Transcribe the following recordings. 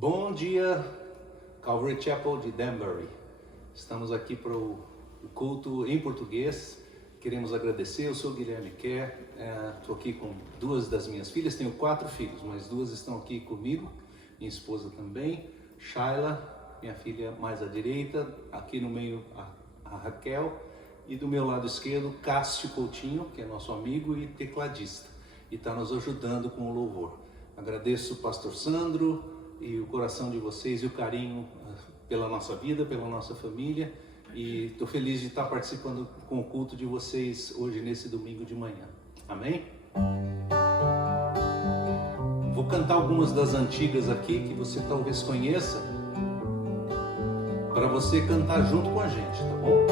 Bom dia, Calvary Chapel de Danbury. Estamos aqui para o culto em português. Queremos agradecer. Eu sou Guilherme Kerr, estou aqui com duas das minhas filhas. Tenho 4 filhos, mas 2 estão aqui comigo. Minha esposa também, Shayla, minha filha mais à direita. Aqui no meio a Raquel. E do meu lado esquerdo, Cássio Coutinho, que é nosso amigo e tecladista. E está nos ajudando com o louvor. Agradeço o pastor Sandro e o coração de vocês e o carinho pela nossa vida, pela nossa família. E estou feliz de estar participando com o culto de vocês hoje, nesse domingo de manhã. Amém? Vou cantar algumas das antigas aqui que você talvez conheça, para você cantar junto com a gente, tá bom?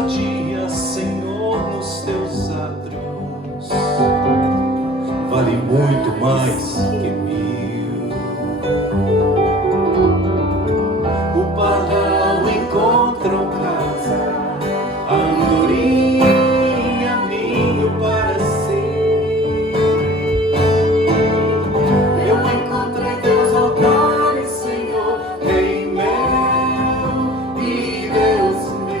estadia, Senhor, nos teus átrios vale muito mais que mil. O pardal encontra o casa, a andorinha ninho para si. Eu encontrei teus altares, Senhor, Rei meu e Deus meu.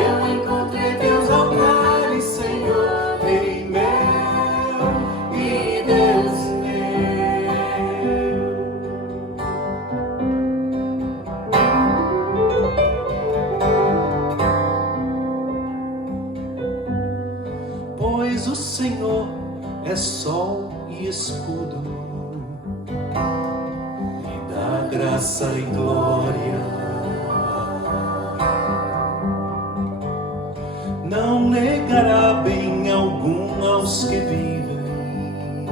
Eu encontrei teus altares, Senhor, Rei meu e Deus meu. Pois o Senhor é sol e escudo, e dá graça e glória. Não negará bem algum aos que vivem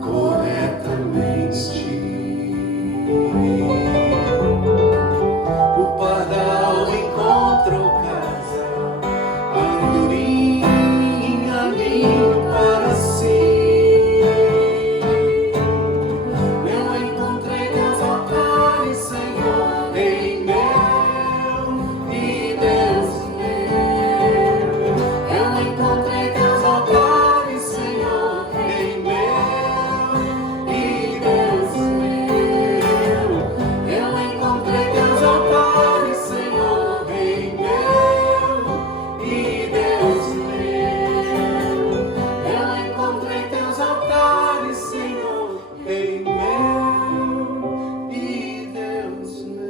corretamente. O pardal encontra o casa, a andorinha ninho para si. Eu encontrei teus altares, Senhor, Rei meu e Deus meu. Eu encontrei teus altares, Senhor, Rei meu e Deus meu. Eu encontrei teus altares, Senhor, Rei meu e Deus meu. Eu encontrei teus altares, Senhor, Rei meu e Deus meu.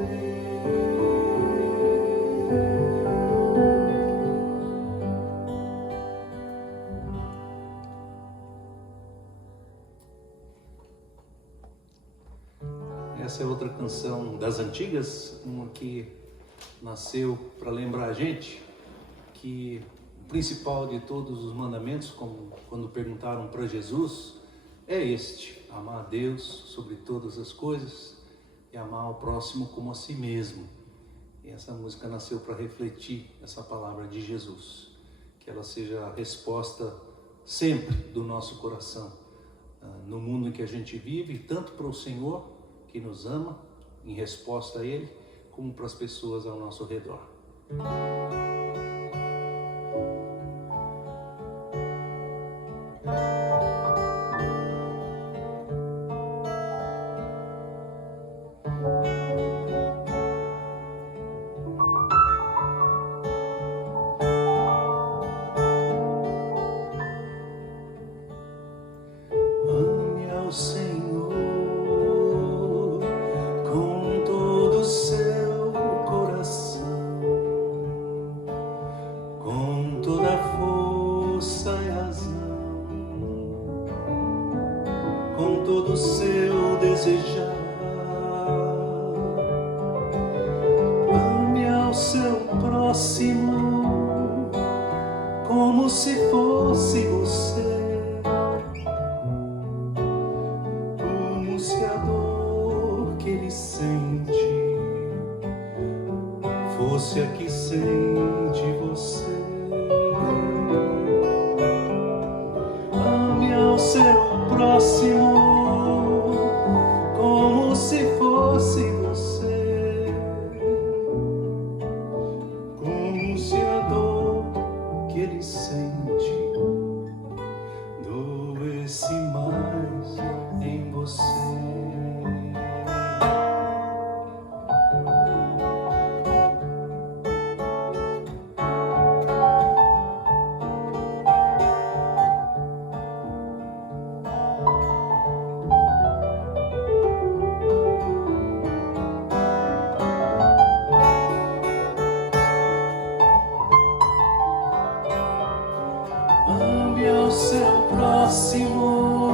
Essa é outra canção das antigas, uma que nasceu para lembrar a gente que o principal de todos os mandamentos, como quando perguntaram para Jesus, é este: amar a Deus sobre todas as coisas e amar ao próximo como a si mesmo. E essa música nasceu para refletir essa palavra de Jesus, que ela seja a resposta sempre do nosso coração no mundo em que a gente vive, tanto para o Senhor que nos ama, em resposta a Ele, como para as pessoas ao nosso redor. Ame ao Senhor com todo o seu coração, com toda a força e razão, com todo o seu desejar. Ame ao seu próximo como se fosse você. Se a dor que ele sente fosse a que sente você. Ame ao seu próximo como se fosse você. Como se a dor que ele sente doesse mais em você. Ame ao seu próximo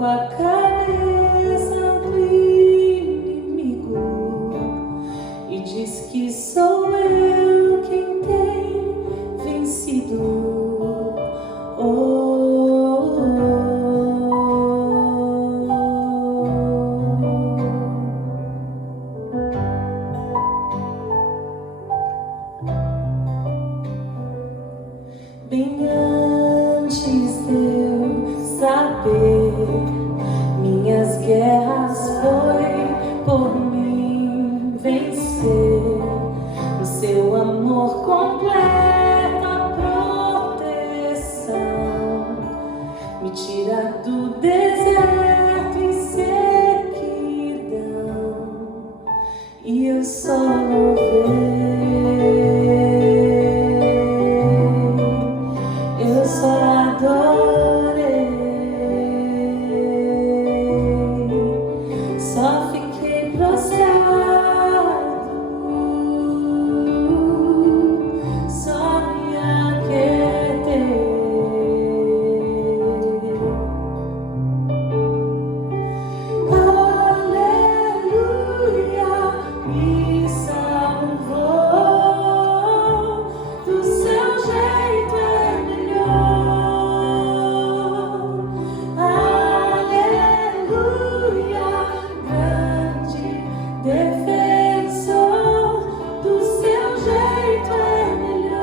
com a cabeça do inimigo e diz que sou eu quem tem vencido. Bem antes de eu saber, minhas guerras foi por mim vencer. O seu amor completa proteção me tira do deserto e sequidão, e eu só louvei. Eu só adorei, só fiquei prostrado, só me aquietei. Aleluia, me salvou, do seu jeito é defensor, do seu jeito é melhor.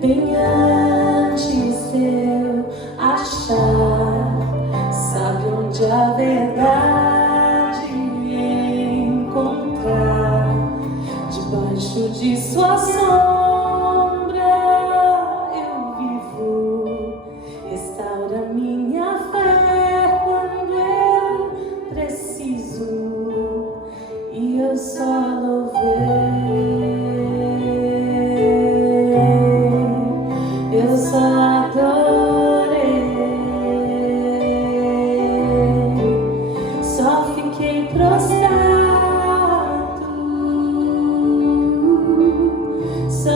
Bem antes de eu achar, sabe onde a verdade encontrar, debaixo de sua sombra eu vivo. Restaura minha fé quando eu preciso, e eu só louvei. Eu só adorei, só fiquei prostrado, só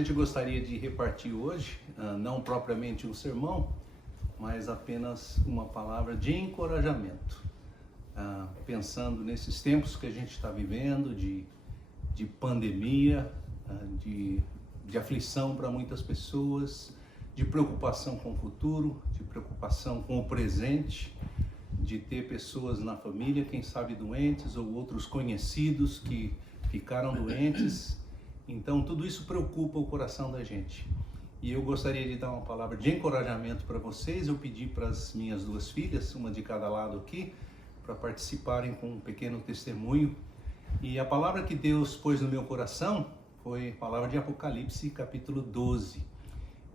gente gostaria de repartir hoje, não propriamente um sermão, mas apenas uma palavra de encorajamento. Pensando nesses tempos que a gente está vivendo, de pandemia, de aflição para muitas pessoas, de preocupação com o futuro, de preocupação com o presente, de ter pessoas na família, quem sabe doentes, ou outros conhecidos que ficaram doentes. Então tudo isso preocupa o coração da gente. E eu gostaria de dar uma palavra de encorajamento para vocês. Eu pedi para as minhas duas filhas, uma de cada lado aqui, para participarem com um pequeno testemunho. E a palavra que Deus pôs no meu coração foi a palavra de Apocalipse, capítulo 12,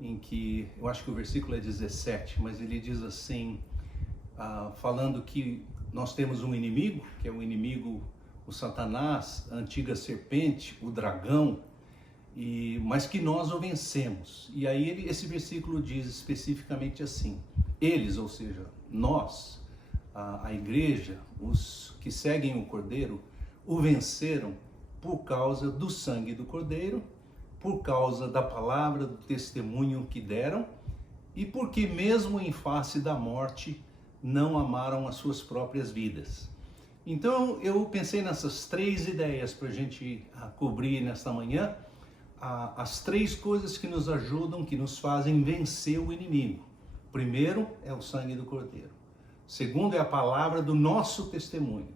em que, eu acho que o versículo é 17, mas ele diz assim, falando que nós temos um inimigo, que é o inimigo, o Satanás, a antiga serpente, o dragão, mas que nós o vencemos. E aí esse versículo diz especificamente assim, eles, ou seja, nós, a igreja, os que seguem o Cordeiro, o venceram por causa do sangue do Cordeiro, por causa da palavra, do testemunho que deram, e porque mesmo em face da morte, não amaram as suas próprias vidas. Então eu pensei nessas três ideias para a gente cobrir nesta manhã, as três coisas que nos ajudam, que nos fazem vencer o inimigo. Primeiro é o sangue do Cordeiro. Segundo é a palavra do nosso testemunho.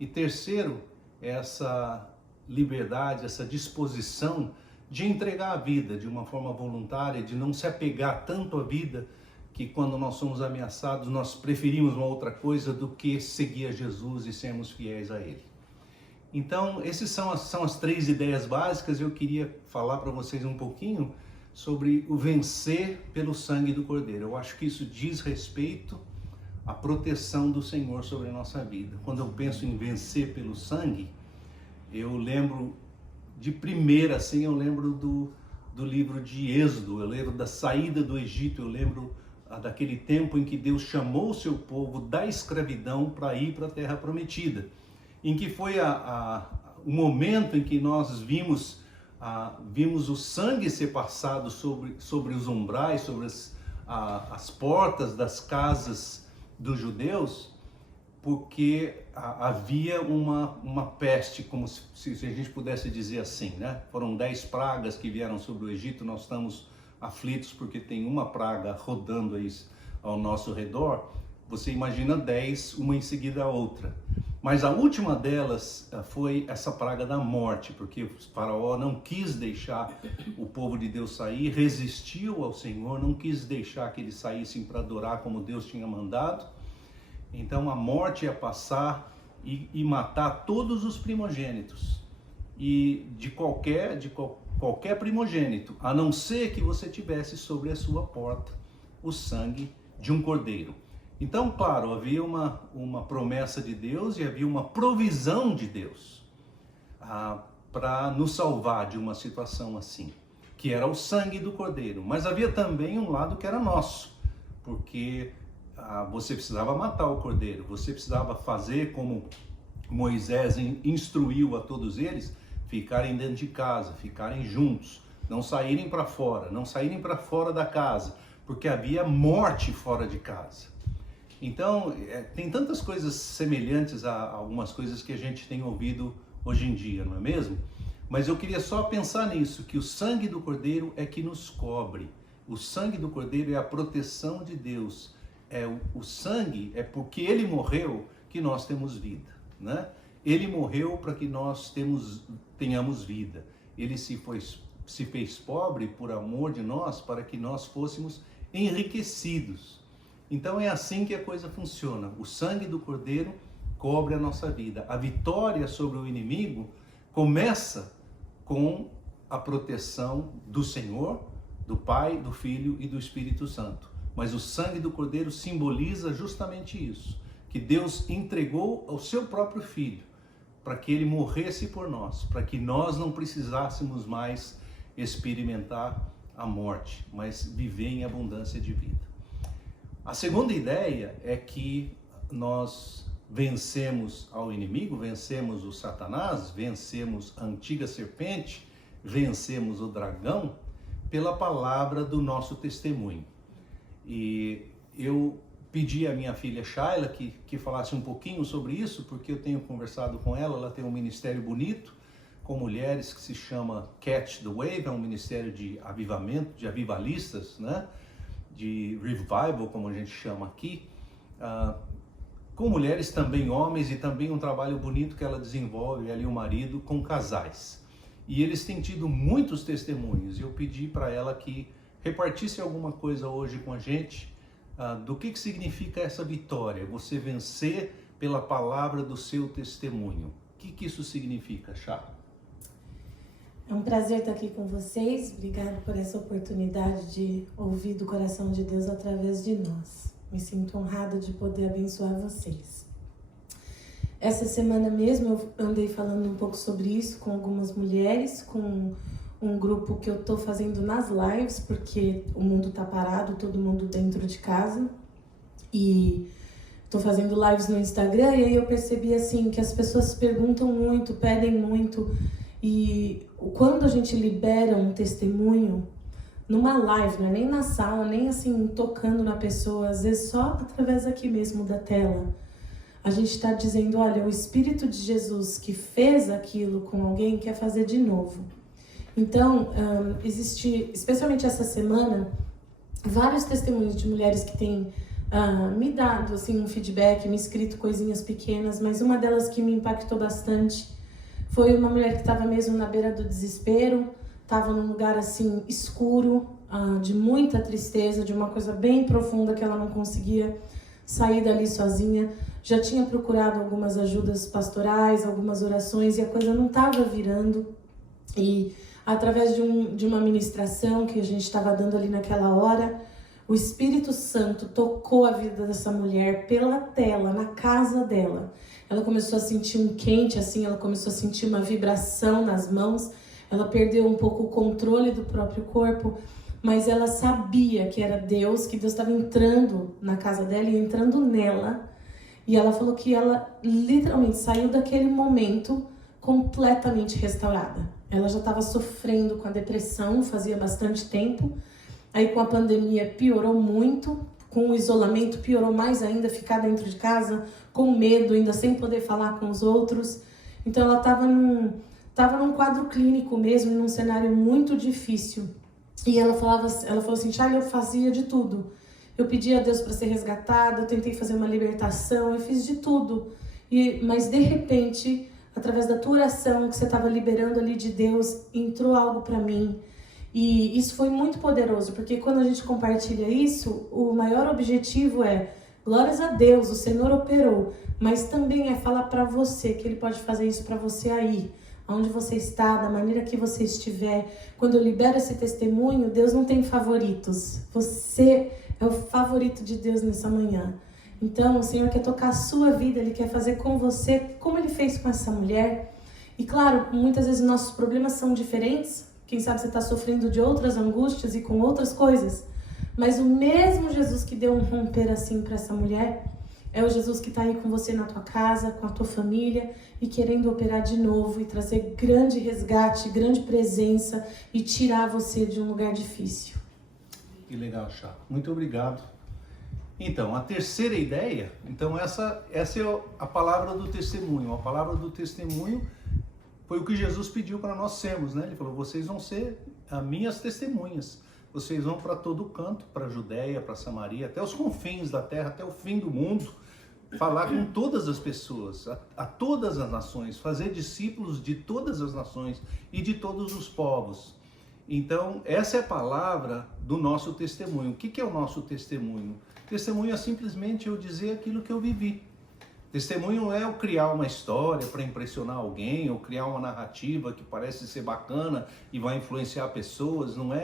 E terceiro é essa liberdade, essa disposição de entregar a vida de uma forma voluntária, de não se apegar tanto à vida, que quando nós somos ameaçados, nós preferimos uma outra coisa do que seguir a Jesus e sermos fiéis a Ele. Então, essas são as três ideias básicas. Eu queria falar para vocês um pouquinho sobre o vencer pelo sangue do Cordeiro. Eu acho que isso diz respeito à proteção do Senhor sobre a nossa vida. Quando eu penso em vencer pelo sangue, eu lembro de primeira, assim, eu lembro do livro de Êxodo, eu lembro da saída do Egito, eu lembro daquele tempo em que Deus chamou o seu povo da escravidão para ir para a Terra Prometida, em que foi o momento em que nós vimos o sangue ser passado sobre os umbrais, sobre as portas das casas dos judeus, porque havia uma peste, como se a gente pudesse dizer assim, né? Foram 10 pragas que vieram sobre o Egito, nós estamos aflitos porque tem uma praga rodando aí ao nosso redor. Você imagina 10, uma em seguida a outra. Mas a última delas foi essa praga da morte, porque o faraó não quis deixar o povo de Deus sair, resistiu ao Senhor, não quis deixar que eles saíssem para adorar como Deus tinha mandado. Então a morte ia passar e matar todos os primogênitos, e de qualquer primogênito, a não ser que você tivesse sobre a sua porta o sangue de um cordeiro. Então, claro, havia uma promessa de Deus e havia uma provisão de Deus para nos salvar de uma situação assim, que era o sangue do cordeiro. Mas havia também um lado que era nosso, porque você precisava matar o cordeiro, você precisava fazer como Moisés instruiu a todos eles, ficarem dentro de casa, ficarem juntos, não saírem para fora, não saírem para fora da casa, porque havia morte fora de casa. Então, tem tantas coisas semelhantes a algumas coisas que a gente tem ouvido hoje em dia, não é mesmo? Mas eu queria só pensar nisso, que o sangue do Cordeiro é que nos cobre. O sangue do Cordeiro é a proteção de Deus. O sangue é porque ele morreu que nós temos vida, né? Ele morreu para que nós tenhamos vida. Ele se fez pobre por amor de nós, para que nós fôssemos enriquecidos. Então é assim que a coisa funciona. O sangue do Cordeiro cobre a nossa vida. A vitória sobre o inimigo começa com a proteção do Senhor, do Pai, do Filho e do Espírito Santo. Mas o sangue do Cordeiro simboliza justamente isso, que Deus entregou ao seu próprio Filho, para que ele morresse por nós, para que nós não precisássemos mais experimentar a morte, mas viver em abundância de vida. A segunda ideia é que nós vencemos ao inimigo, vencemos o Satanás, vencemos a antiga serpente, vencemos o dragão, pela palavra do nosso testemunho. E eu pedi à minha filha Shayla que falasse um pouquinho sobre isso, porque eu tenho conversado com ela. Ela tem um ministério bonito com mulheres que se chama Catch the Wave, é um ministério de avivamento, de avivalistas, né? De revival, como a gente chama aqui, com mulheres, também homens, e também um trabalho bonito que ela desenvolve, ela e o marido, com casais. E eles têm tido muitos testemunhos, e eu pedi para ela que repartisse alguma coisa hoje com a gente, do que significa essa vitória, você vencer pela palavra do seu testemunho. O que isso significa, Chá? É um prazer estar aqui com vocês. Obrigada por essa oportunidade de ouvir do coração de Deus através de nós. Me sinto honrada de poder abençoar vocês. Essa semana mesmo eu andei falando um pouco sobre isso com algumas mulheres, com um grupo que eu estou fazendo nas lives, porque o mundo está parado, todo mundo dentro de casa. E estou fazendo lives no Instagram, e aí eu percebi assim que as pessoas perguntam muito, pedem muito. E quando a gente libera um testemunho numa live, não é nem na sala, nem assim tocando na pessoa, às vezes só através aqui mesmo da tela, a gente está dizendo, olha, o Espírito de Jesus que fez aquilo com alguém quer fazer de novo. Então, existe, especialmente essa semana, vários testemunhos de mulheres que têm me dado assim, um feedback, me escrito coisinhas pequenas, mas uma delas que me impactou bastante foi uma mulher que estava mesmo na beira do desespero, estava num lugar assim escuro, de muita tristeza, de uma coisa bem profunda que ela não conseguia sair dali sozinha. Já tinha procurado algumas ajudas pastorais, algumas orações, e a coisa não estava virando. E através de uma ministração que a gente estava dando ali naquela hora, o Espírito Santo tocou a vida dessa mulher pela tela, na casa dela. Ela começou a sentir um quente, assim, ela começou a sentir uma vibração nas mãos, ela perdeu um pouco o controle do próprio corpo, mas ela sabia que era Deus, que Deus estava entrando na casa dela e entrando nela. E ela falou que ela literalmente saiu daquele momento completamente restaurada. Ela já estava sofrendo com a depressão, fazia bastante tempo. Aí com a pandemia piorou muito, com o isolamento piorou mais ainda, ficar dentro de casa, com medo, ainda sem poder falar com os outros. Então ela estava num quadro clínico mesmo, num cenário muito difícil. E ela falou assim, Charlie, eu fazia de tudo. Eu pedi a Deus para ser resgatada, eu tentei fazer uma libertação, eu fiz de tudo. Mas de repente, através da tua oração que você estava liberando ali de Deus, entrou algo para mim. E isso foi muito poderoso, porque quando a gente compartilha isso, o maior objetivo é, glórias a Deus, o Senhor operou, mas também é falar para você que Ele pode fazer isso para você aí, onde você está, da maneira que você estiver. Quando eu libero esse testemunho, Deus não tem favoritos, você é o favorito de Deus nessa manhã. Então o Senhor quer tocar a sua vida, Ele quer fazer com você como Ele fez com essa mulher. E claro, muitas vezes nossos problemas são diferentes. Quem sabe você está sofrendo de outras angústias e com outras coisas. Mas o mesmo Jesus que deu um romper assim para essa mulher, é o Jesus que está aí com você na tua casa, com a tua família, e querendo operar de novo e trazer grande resgate, grande presença e tirar você de um lugar difícil. Que legal, Chá. Muito obrigado. Então, a terceira ideia, então essa é a palavra do testemunho. A palavra do testemunho foi o que Jesus pediu para nós sermos, né? Ele falou, vocês vão ser as minhas testemunhas. Vocês vão para todo canto, para a Judéia, para Samaria, até os confins da terra, até o fim do mundo, falar com todas as pessoas, a todas as nações, fazer discípulos de todas as nações e de todos os povos. Então, essa é a palavra do nosso testemunho. O que é o nosso testemunho? Testemunho é simplesmente eu dizer aquilo que eu vivi. Testemunho é eu criar uma história para impressionar alguém, ou criar uma narrativa que parece ser bacana e vai influenciar pessoas. Não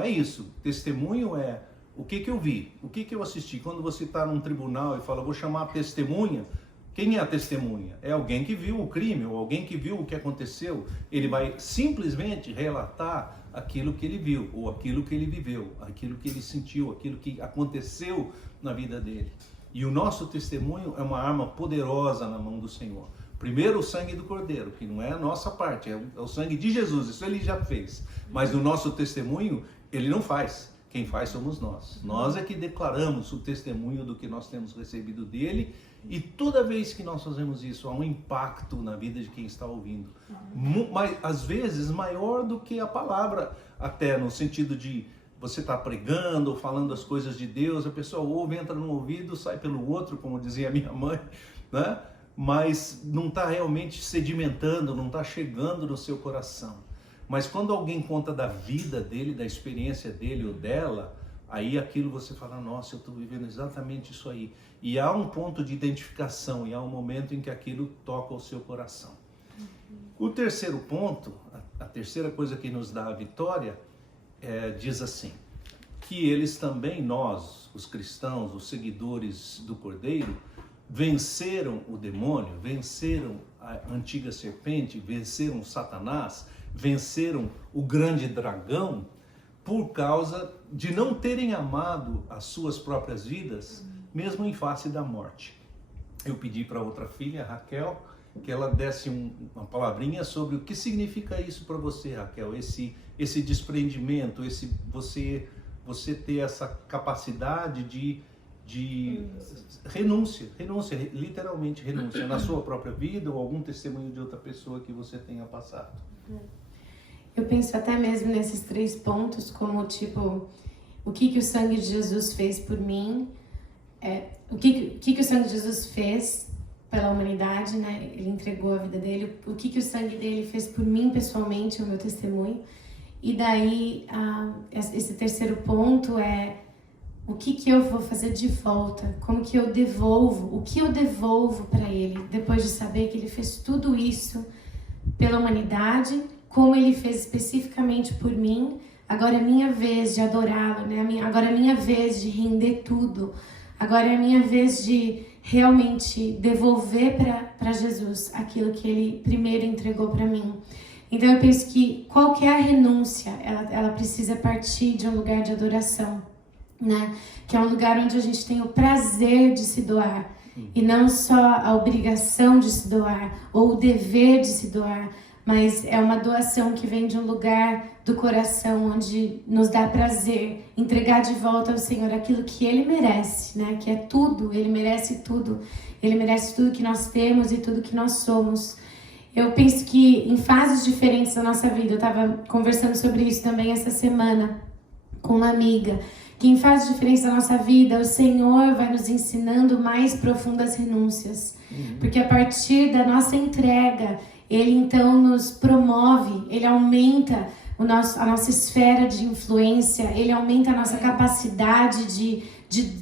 é isso. Testemunho é o que eu vi, o que eu assisti. Quando você está num tribunal e fala, vou chamar a testemunha, quem é a testemunha? É alguém que viu o crime, ou alguém que viu o que aconteceu. Ele vai simplesmente relatar aquilo que ele viu, ou aquilo que ele viveu, aquilo que ele sentiu, aquilo que aconteceu na vida dele. E o nosso testemunho é uma arma poderosa na mão do Senhor. Primeiro o sangue do Cordeiro, que não é a nossa parte, é o sangue de Jesus, isso ele já fez. Mas no nosso testemunho, ele não faz. Quem faz somos nós. Nós é que declaramos o testemunho do que nós temos recebido dele, e toda vez que nós fazemos isso, há um impacto na vida de quem está ouvindo. Mas, às vezes, maior do que a palavra, até no sentido de você estar pregando ou falando as coisas de Deus, a pessoa ouve, entra num ouvido, sai pelo outro, como dizia a minha mãe, né? Mas não está realmente sedimentando, não está chegando no seu coração. Mas quando alguém conta da vida dele, da experiência dele ou dela, aí aquilo você fala, nossa, eu estou vivendo exatamente isso aí. E há um ponto de identificação, e há um momento em que aquilo toca o seu coração. O terceiro ponto, a terceira coisa que nos dá a vitória, diz assim, que eles também, nós, os cristãos, os seguidores do Cordeiro, venceram o demônio, venceram a antiga serpente, venceram Satanás, venceram o grande dragão, por causa de não terem amado as suas próprias vidas, mesmo em face da morte. Eu pedi para outra filha, Raquel, que ela desse uma palavrinha sobre o que significa isso para você, Raquel, esse desprendimento, você ter essa capacidade de renúncia, literalmente renúncia, na sua própria vida ou algum testemunho de outra pessoa que você tenha passado. Eu penso até mesmo nesses 3 pontos, como tipo, o que o sangue de Jesus fez por mim, o que o sangue de Jesus fez pela humanidade, né? Ele entregou a vida dele, o que o sangue dele fez por mim pessoalmente, o meu testemunho. E daí, esse terceiro ponto é o que eu vou fazer de volta, como que eu devolvo, o que eu devolvo para ele, depois de saber que ele fez tudo isso pela humanidade, como ele fez especificamente por mim. Agora é minha vez de adorá-lo, né? Agora é minha vez de render tudo. Agora é minha vez de realmente devolver para Jesus aquilo que ele primeiro entregou para mim. Então eu penso que qualquer renúncia, ela precisa partir de um lugar de adoração, né? Que é um lugar onde a gente tem o prazer de se doar e não só a obrigação de se doar ou o dever de se doar, mas é uma doação que vem de um lugar do coração onde nos dá prazer entregar de volta ao Senhor aquilo que Ele merece, né? Que é tudo, Ele merece tudo que nós temos e tudo que nós somos. Eu penso que em fases diferentes da nossa vida, eu estava conversando sobre isso também essa semana com uma amiga, que em fases diferentes da nossa vida, o Senhor vai nos ensinando mais profundas renúncias. Porque a partir da nossa entrega, Ele então nos promove, Ele aumenta a nossa esfera de influência, Ele aumenta a nossa capacidade de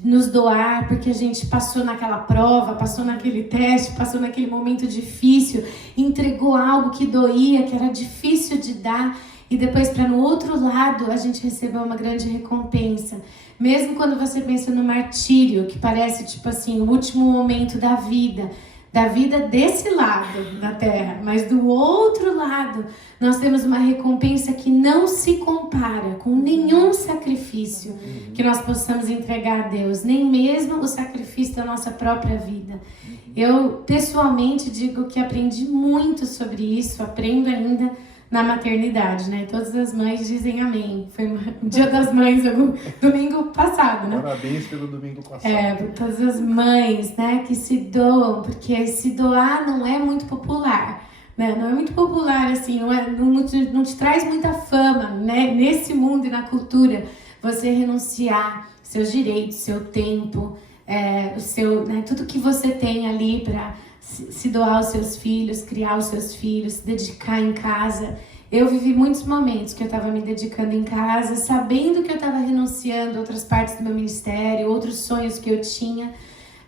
nos doar, porque a gente passou naquela prova, passou naquele teste, passou naquele momento difícil, entregou algo que doía, que era difícil de dar, e depois para no outro lado a gente recebeu uma grande recompensa. Mesmo quando você pensa no martírio, que parece tipo assim, o último momento da vida desse lado da terra, mas do outro lado nós temos uma recompensa que não se compara com nenhum sacrifício que nós possamos entregar a Deus, nem mesmo o sacrifício da nossa própria vida. Eu pessoalmente digo que aprendi muito sobre isso, aprendo ainda na maternidade, né? Todas as mães dizem amém. Foi o Dia das Mães, domingo passado, né? Parabéns pelo domingo passado. Por todas as mães, né, que se doam, porque se doar não é muito popular, né? Não é muito popular, assim, não te traz muita fama, né? Nesse mundo e na cultura, você renunciar seus direitos, seu tempo, né, tudo que você tem ali para se doar aos seus filhos, criar os seus filhos, se dedicar em casa. Eu vivi muitos momentos que eu estava me dedicando em casa, sabendo que eu estava renunciando a outras partes do meu ministério, outros sonhos que eu tinha,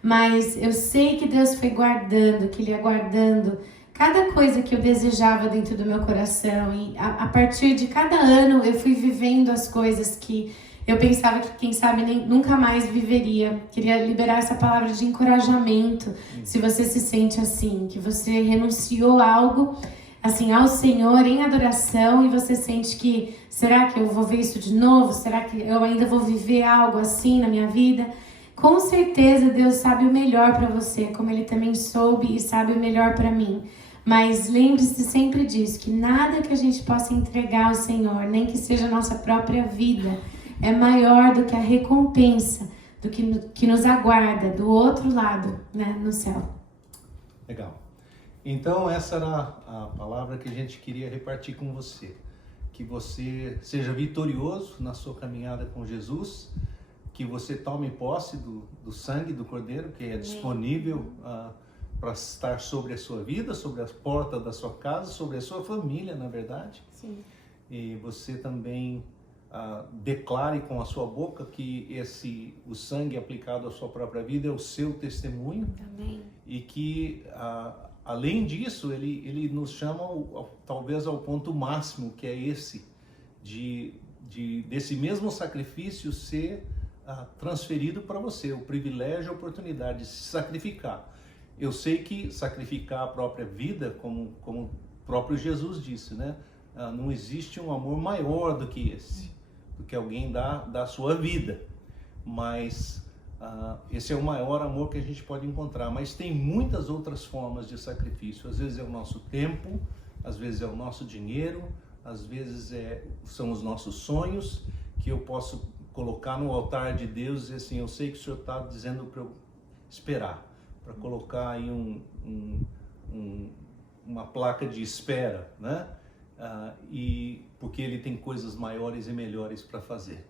mas eu sei que Deus foi guardando, que Ele ia guardando cada coisa que eu desejava dentro do meu coração, e a partir de cada ano eu fui vivendo as coisas que eu pensava que, quem sabe, nunca mais viveria. Queria liberar essa palavra de encorajamento, se você se sente assim, que você renunciou a algo, assim, ao Senhor em adoração, e você sente que, será que eu vou ver isso de novo? Será que eu ainda vou viver algo assim na minha vida? Com certeza Deus sabe o melhor para você, como Ele também soube e sabe o melhor para mim. Mas lembre-se sempre disso, que nada que a gente possa entregar ao Senhor, nem que seja a nossa própria vida, é maior do que a recompensa, do que nos aguarda do outro lado, né, no céu. Legal. Então essa era a palavra que a gente queria repartir com você. Que você seja vitorioso na sua caminhada com Jesus, que você tome posse do sangue do Cordeiro, que é disponível para estar sobre a sua vida, sobre as portas da sua casa, sobre a sua família, na verdade. Sim. E você também declare com a sua boca que o sangue aplicado à sua própria vida é o seu testemunho. Amém. E que, além disso, ele nos chama talvez ao ponto máximo, que é esse, desse mesmo sacrifício ser transferido para você, o privilégio, a oportunidade de se sacrificar. Eu sei que sacrificar a própria vida, como o próprio Jesus disse, né? Não existe um amor maior do que esse, do que alguém dá a sua vida, mas esse é o maior amor que a gente pode encontrar. Mas tem muitas outras formas de sacrifício. Às vezes é o nosso tempo, às vezes é o nosso dinheiro, às vezes são os nossos sonhos, que eu posso colocar no altar de Deus e dizer assim, eu sei que o Senhor está dizendo para eu esperar, para colocar aí uma placa de espera, né? E porque Ele tem coisas maiores e melhores para fazer.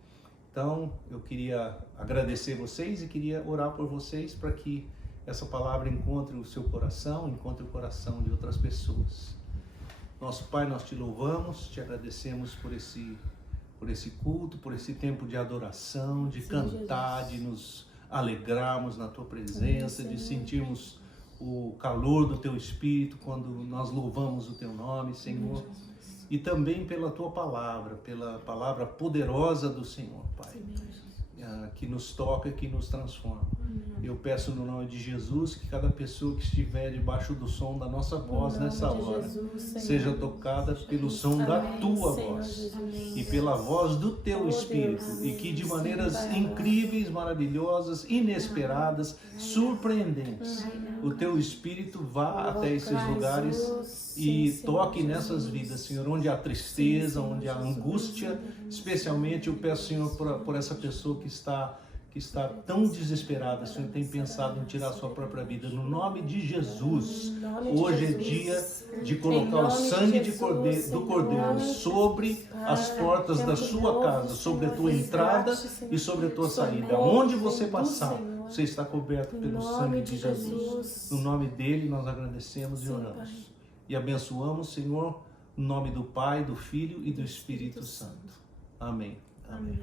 Então, eu queria agradecer vocês e queria orar por vocês para que essa palavra encontre o seu coração, encontre o coração de outras pessoas. Nosso Pai, nós te louvamos, te agradecemos por esse culto, por esse tempo de adoração, de cantar, de nos alegrarmos na Tua presença, de sentirmos o calor do Teu Espírito quando nós louvamos o Teu nome, Senhor. E também pela Tua palavra, pela palavra poderosa do Senhor, Pai, que nos toca, que nos transforma. Eu peço no nome de Jesus que cada pessoa que estiver debaixo do som da nossa voz nessa hora seja tocada pelo som da Tua voz e pela voz do Teu Espírito, e que de maneiras incríveis, maravilhosas, inesperadas, surpreendentes, o Teu Espírito vá até esses lugares e toque nessas vidas, Senhor, onde há tristeza, onde há angústia. Especialmente eu peço, Senhor, por essa pessoa que está tão desesperada, Senhor, tem pensado em tirar a sua própria vida. No nome de Jesus, hoje é dia de colocar o sangue do Cordeiro sobre as portas da sua casa, sobre a tua entrada e sobre a tua saída. Onde você passar, você está coberto pelo sangue de Jesus. No nome dele nós agradecemos e oramos. E abençoamos, Senhor, no nome do Pai, do Filho e do Espírito Santo. Amém. Amém.